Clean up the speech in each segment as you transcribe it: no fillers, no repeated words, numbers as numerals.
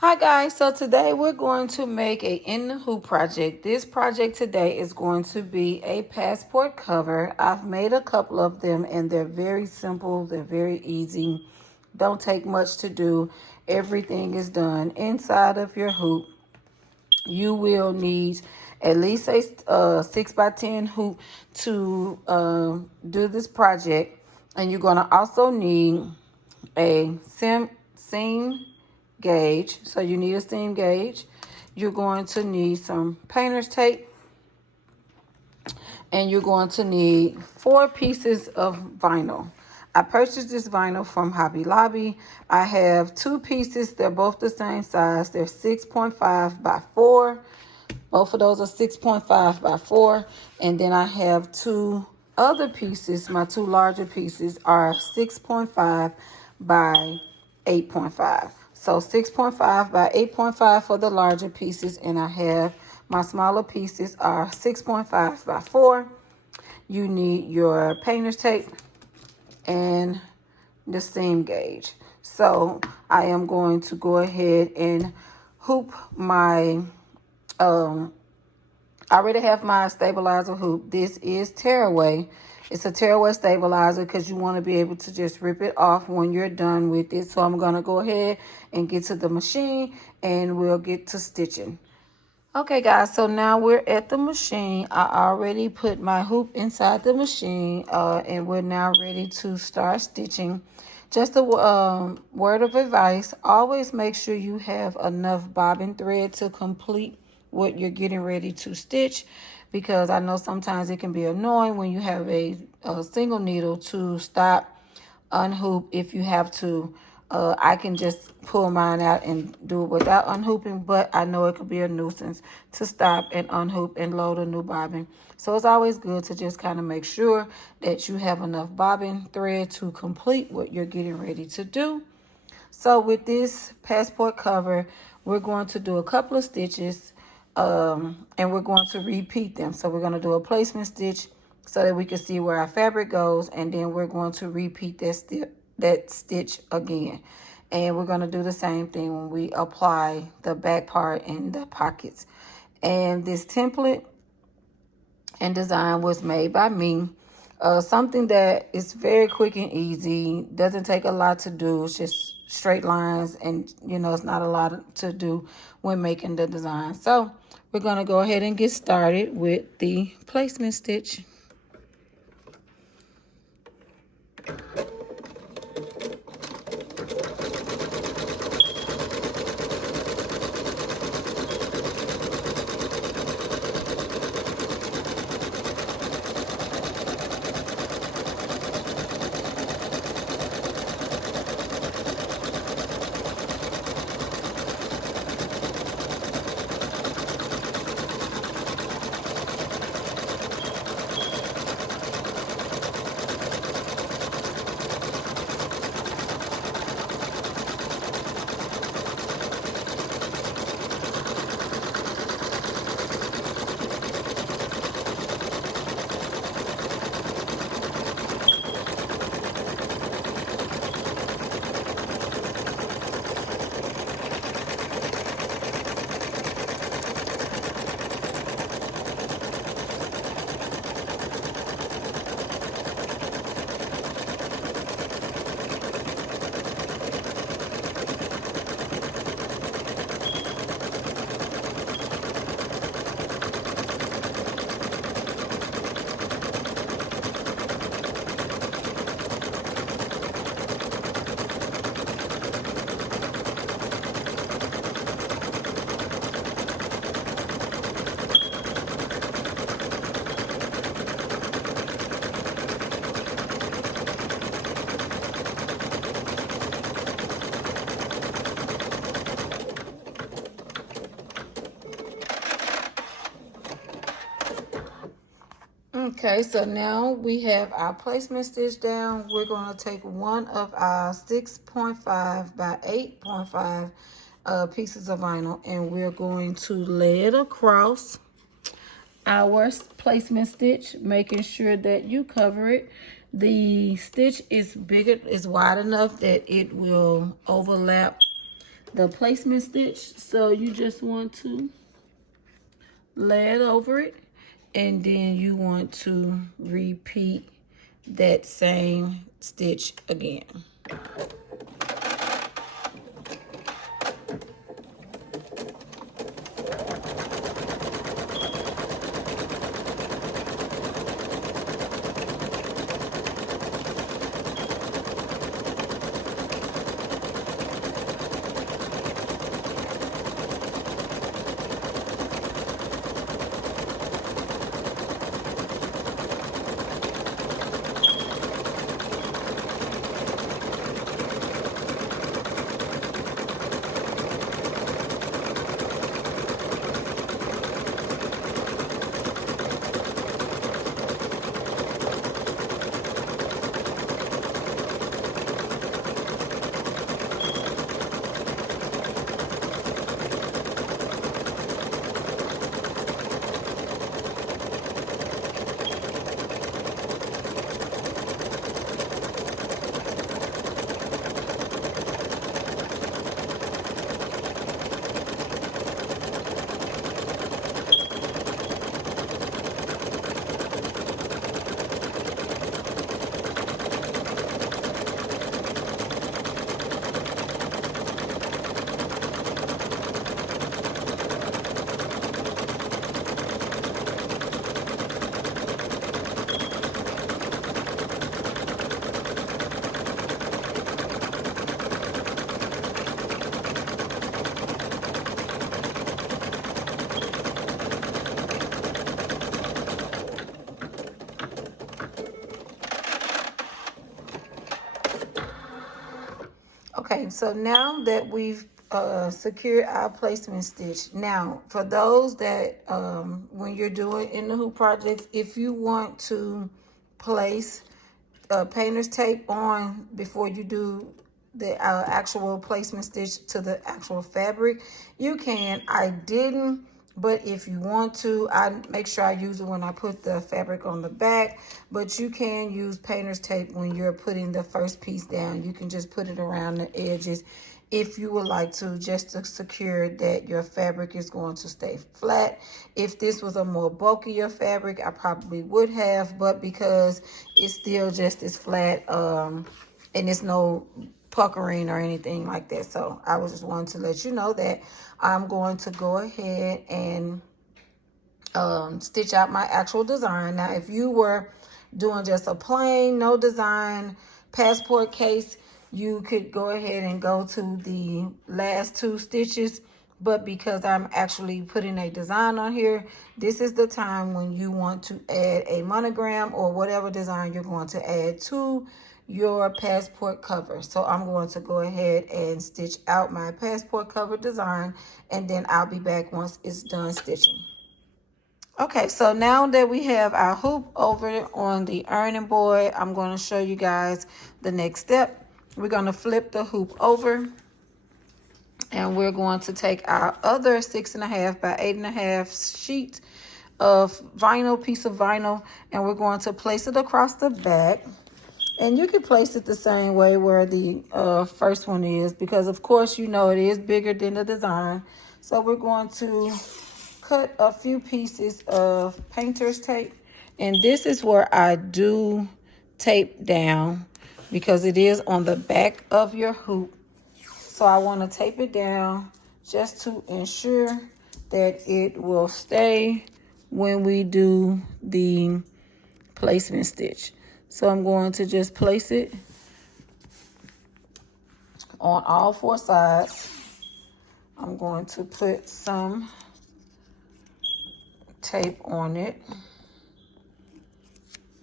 Hi guys, so today we're going to make a in the hoop project. This project today is going to be a passport cover. I've made a couple of them and they're very simple, they're very easy, don't take much to do. Everything is done inside of your hoop. You will need at least a 6x10 hoop to do this project, and you're going to also need a seam gauge. So you need a seam gauge. You're going to need some painter's tape, and you're going to need 4 pieces of vinyl. I purchased this vinyl from Hobby Lobby. I have 2 pieces. They're both the same size. They're 6.5 by 4. Both of those are 6.5 by 4. And then I have 2 other pieces. My 2 larger pieces are 6.5 by 8.5. So 6.5 by 8.5 for the larger pieces. And I have my smaller pieces are 6.5 by 4. You need your painter's tape and the seam gauge. So I am going to go ahead and hoop my I already have my stabilizer hoop. This is tearaway. It's a tearaway stabilizer because you want to be able to just rip it off when you're done with it. So I'm going to go ahead and get to the machine and we'll get to stitching. Okay guys, so now we're at the machine. I already put my hoop inside the machine and we're now ready to start stitching. Just a word of advice, always make sure you have enough bobbin thread to complete what you're getting ready to stitch, because I know sometimes it can be annoying when you have a single needle to stop, unhoop if you have to. I can just pull mine out and do it without unhooping, but I know it could be a nuisance to stop and unhoop and load a new bobbin. So it's always good to just kind of make sure that you have enough bobbin thread to complete what you're getting ready to do. So with this passport cover, we're going to do a couple of stitches and we're going to repeat them. So we're going to do a placement stitch so that we can see where our fabric goes, and then we're going to repeat that stitch again. And we're going to do the same thing when we apply the back part and the pockets. And this template and design was made by me. Something that is very quick and easy, doesn't take a lot to do. It's just straight lines, and it's not a lot to do when making the design. So we're going to go ahead and get started with the placement stitch. Okay, so now we have our placement stitch down. We're going to take one of our 6.5 by 8.5 pieces of vinyl, and we're going to lay it across our placement stitch, making sure that you cover it. The stitch is wide enough that it will overlap the placement stitch. So you just want to lay it over it, and then you want to repeat that same stitch again. Okay, so now that we've secured our placement stitch, now for those that when you're doing in the hoop projects, if you want to place painter's tape on before you do the actual placement stitch to the actual fabric, you can. I didn't, but if you want to, I make sure I use it when I put the fabric on the back. But you can use painter's tape when you're putting the first piece down. You can just put it around the edges if you would like to, just to secure that your fabric is going to stay flat. If this was a more bulkier fabric, I probably would have, but because it's still just as flat, and it's no puckering or anything like that. So I was just wanting to let you know that I'm going to go ahead and stitch out my actual design. Now, if you were doing just a plain, no design passport case, you could go ahead and go to the last 2 stitches. But because I'm actually putting a design on here, this is the time when you want to add a monogram or whatever design you're going to add to your passport cover. So I'm going to go ahead and stitch out my passport cover design, and then I'll be back once it's done stitching. Okay, so now that we have our hoop over on the ironing board, I'm going to show you guys the next step. We're going to flip the hoop over, and we're going to take our other 6.5 by 8.5 sheet of vinyl, piece of vinyl, and we're going to place it across the back. And you can place it the same way where the first one is, because of course, you know, it is bigger than the design. So we're going to cut a few pieces of painter's tape. And this is where I do tape down, because it is on the back of your hoop. So I want to tape it down just to ensure that it will stay when we do the placement stitch. So I'm going to just place it on all 4 sides. I'm going to put some tape on it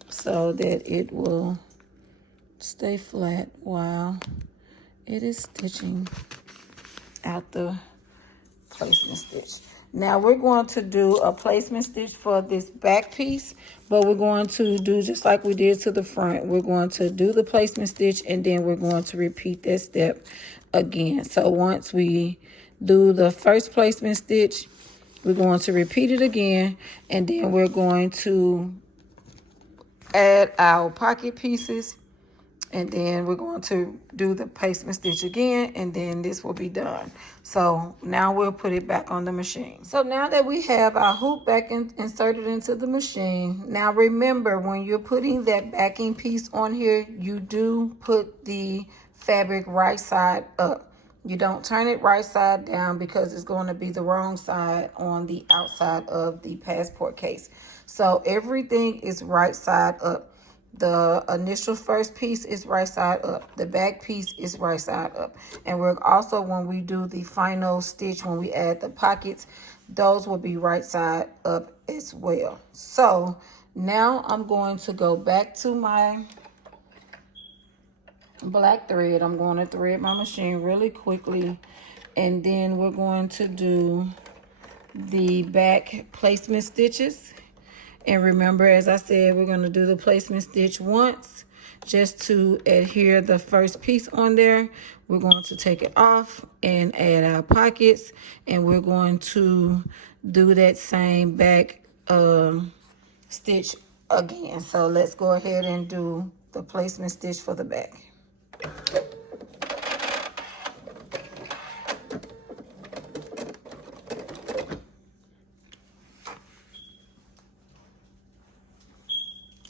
so that it will stay flat while it is stitching out the placement stitch. Now we're going to do a placement stitch for this back piece, but we're going to do just like we did to the front. We're going to do the placement stitch, and then we're going to repeat that step again. So once we do the first placement stitch, we're going to repeat it again, and then we're going to add our pocket pieces And then we're going to do the placement stitch again, and then this will be done. So now we'll put it back on the machine. So now that we have our hoop back inserted into the machine, now remember, when you're putting that backing piece on here, you do put the fabric right side up. You don't turn it right side down because it's going to be the wrong side on the outside of the passport case. So everything is right side up. The initial first piece is right side up. The back piece is right side up. And we're also, when we do the final stitch, when we add the pockets, those will be right side up as well. So now I'm going to go back to my black thread. I'm going to thread my machine really quickly. And then we're going to do the back placement stitches. And remember, as I said, we're going to do the placement stitch once just to adhere the first piece on there. We're going to take it off and add our pockets, and we're going to do that same back stitch again. So let's go ahead and do the placement stitch for the back.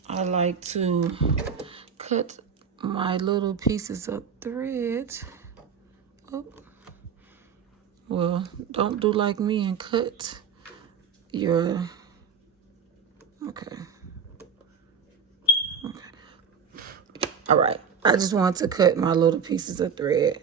I like to cut my little pieces of thread. Oh. Well, don't do like me and cut your, okay. All right, I just want to cut my little pieces of thread.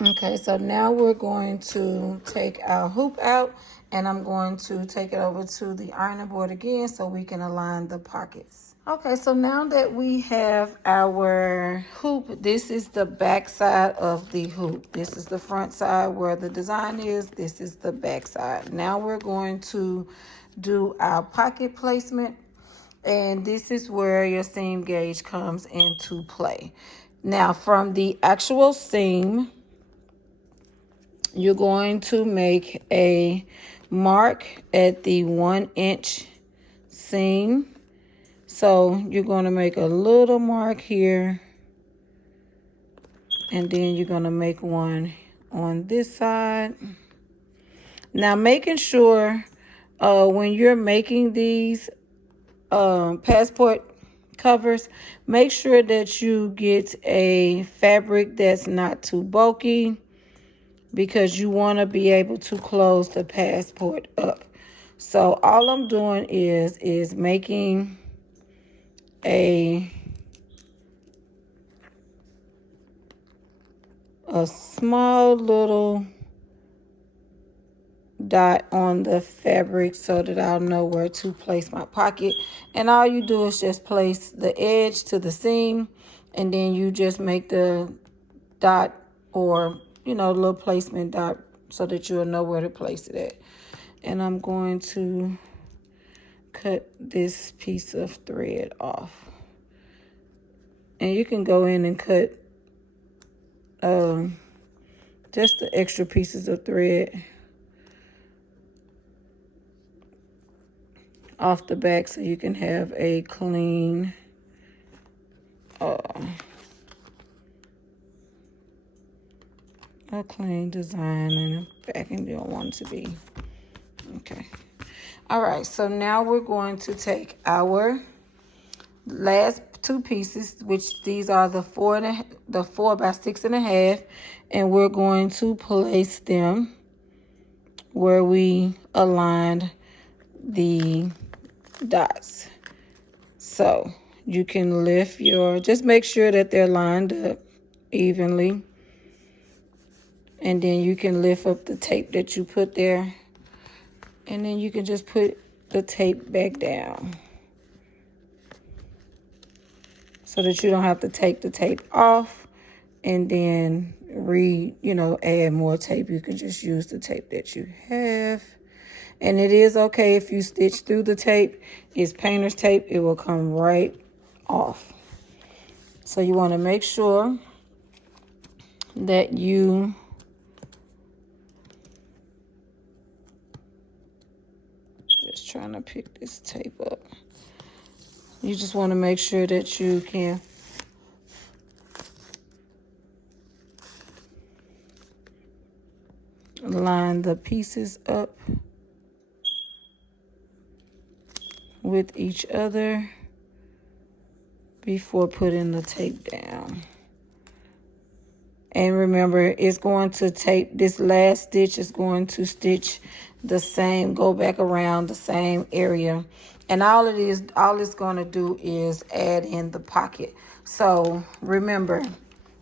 Okay, so now we're going to take our hoop out, and I'm going to take it over to the ironing board again so we can align the pockets. Okay, so now that we have our hoop, this is the back side of the hoop. This is the front side where the design is. This is the back side. Now we're going to do our pocket placement, and this is where your seam gauge comes into play. Now, from the actual seam, you're going to make a mark at the 1 inch seam. So you're going to make a little mark here, and then you're going to make one on this side. Now, making sure when you're making these passport covers, make sure that you get a fabric that's not too bulky, because you want to be able to close the passport up. So all I'm doing is making a small little dot on the fabric so that I'll know where to place my pocket. And all you do is just place the edge to the seam, and then you just make the dot, or little placement dot, so that you'll know where to place it at. And I'm going to cut this piece of thread off, and you can go in and cut just the extra pieces of thread off the back, so you can have a clean design in the back, and you don't want it to be. Okay. All right, so now we're going to take our last two pieces, which these are the 4 by 6.5, and we're going to place them where we aligned the dots. So you can lift just make sure that they're lined up evenly, and then you can lift up the tape that you put there, and then you can just put the tape back down, so that you don't have to take the tape off and then add more tape. You can just use the tape that you have. And it is okay if you stitch through the tape. It's painter's tape. It will come right off. So you want to make sure that you just trying to pick this tape up. You just want to make sure that you can line the pieces up with each other before putting the tape down. And remember, it's going to tape, this last stitch is going to stitch the same, go back around the same area. And all it's going to do is add in the pocket. So remember,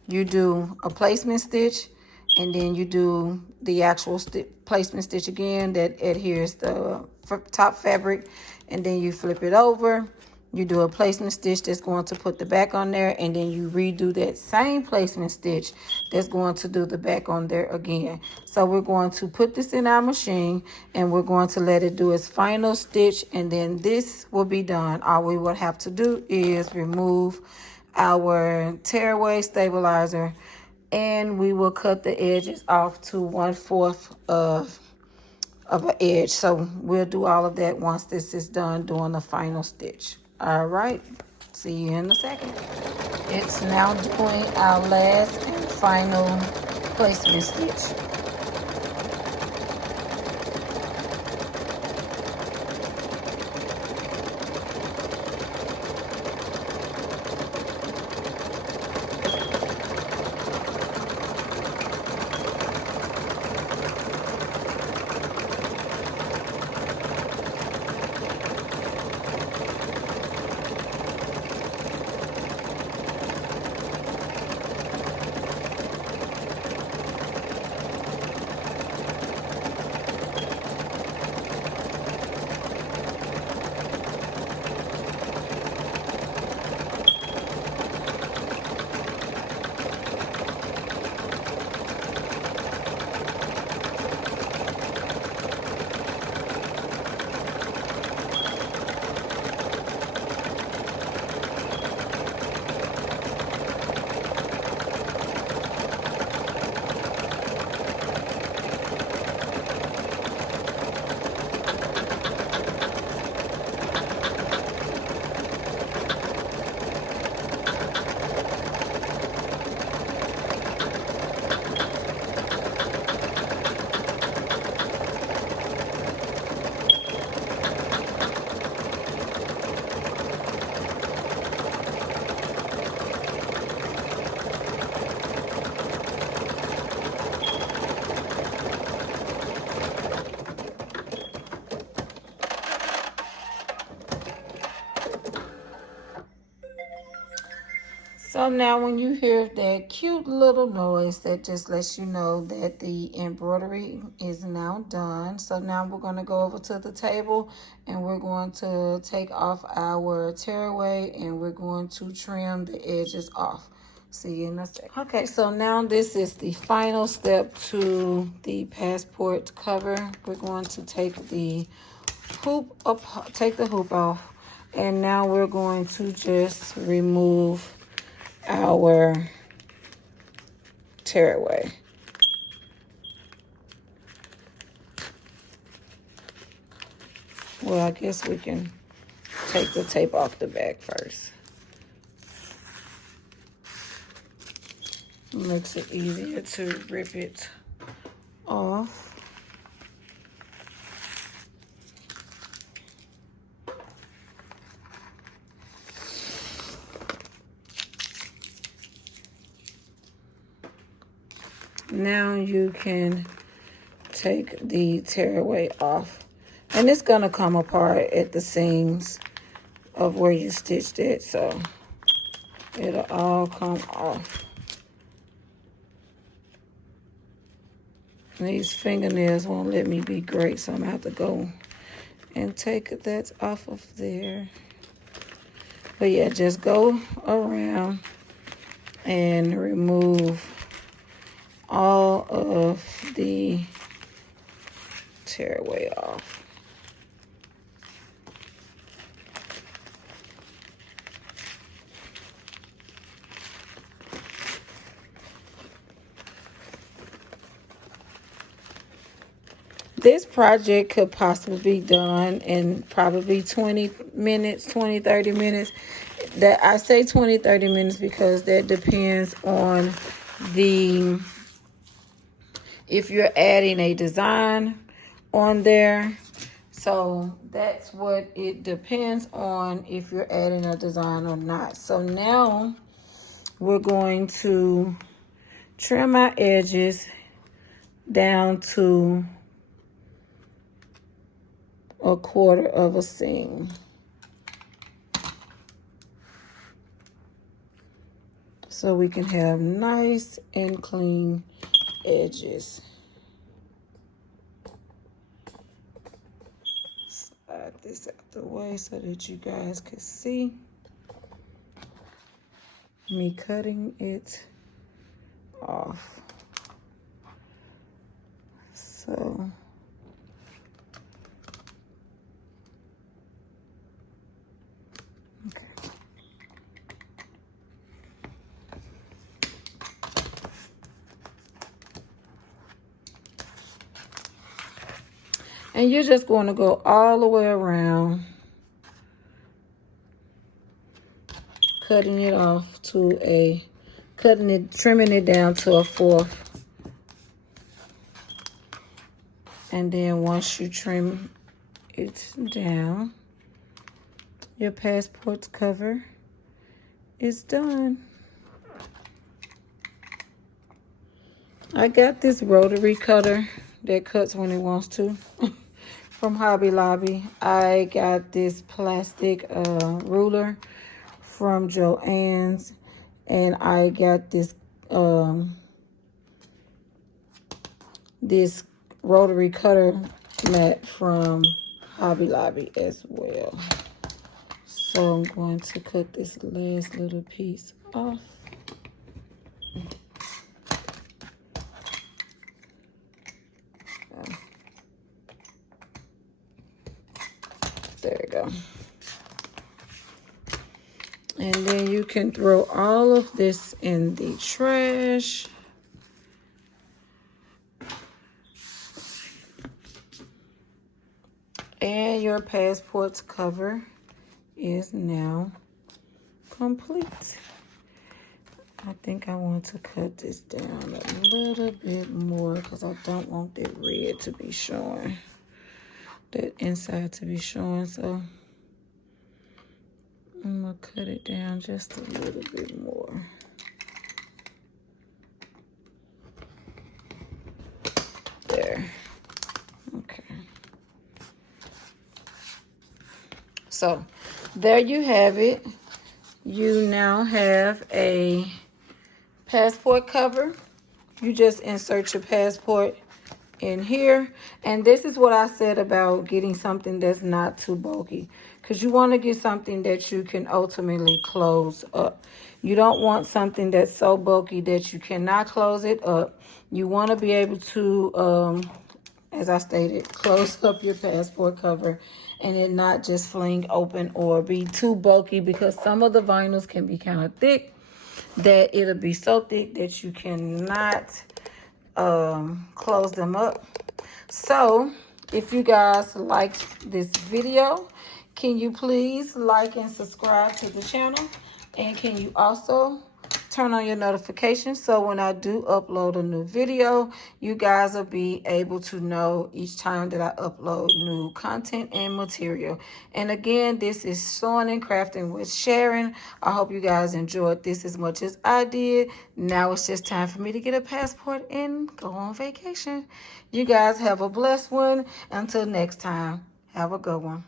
you do a placement stitch, and then you do the actual placement stitch again that adheres the top fabric, and then you flip it over. You do a placement stitch that's going to put the back on there, and then you redo that same placement stitch that's going to do the back on there again. So we're going to put this in our machine, and we're going to let it do its final stitch, and then this will be done. All we will have to do is remove our tearaway stabilizer, and we will cut the edges off to 1/4 of an edge. So we'll do all of that once this is done doing the final stitch. All right, see you in a second. It's now doing our last and final placement stitch. So now when you hear that cute little noise, that just lets you know that the embroidery is now done. So now we're going to go over to the table and we're going to take off our tearaway and we're going to trim the edges off. See you in a second. Okay, so now this is the final step to the passport cover. We're going to take the hoop off, and now we're going to just remove our tearaway. Well, I guess we can take the tape off the back first. It makes it easier to rip it off. Now you can take the tearaway off. And it's going to come apart at the seams of where you stitched it. So it'll all come off. These fingernails won't let me be great, so I'm going to have to go and take that off of there. But yeah, just go around and remove all of the tearaway off. This project could possibly be done in probably 20 minutes, 20, 30 minutes. That I say 20, 30 minutes because that depends on if you're adding a design on there. So that's what it depends on, if you're adding a design or not. So now we're going to trim our edges down to 1/4 of a seam. So we can have nice and clean edges. Slide this out the way so that you guys can see me cutting it off. So okay. And you're just going to go all the way around, cutting it off to trimming it down to 1/4. And then once you trim it down, your passport's cover is done. I got this rotary cutter that cuts when it wants to from Hobby Lobby. I got this plastic ruler from Joann's, and I got this this rotary cutter mat from Hobby Lobby as well. So I'm going to cut this last little piece off. There we go. And then you can throw all of this in the trash. And your passport's cover is now complete. I think I want to cut this down a little bit more because I don't want that red to be showing, that inside to be showing. So I'm going to cut it down just a little bit more. There. Okay. So there you have it. you now have a passport cover. You just insert your passport in here. And this is what I said about getting something that's not too bulky, because you want to get something that you can ultimately close up. You don't want something that's so bulky that you cannot close it up. You want to be able to, as I stated, close up your passport cover and it not just fling open or be too bulky, because some of the vinyls can be kind of thick, that it'll be so thick that you cannot close them up. So if you guys liked this video, can you please like and subscribe to the channel, and can you also turn on your notifications so when I do upload a new video, you guys will be able to know each time that I upload new content and material. And again, this is Sewing and Crafting with Sharon. I hope you guys enjoyed this as much as I did. Now it's just time for me to get a passport and go on vacation. You guys have a blessed one. Until next time, have a good one.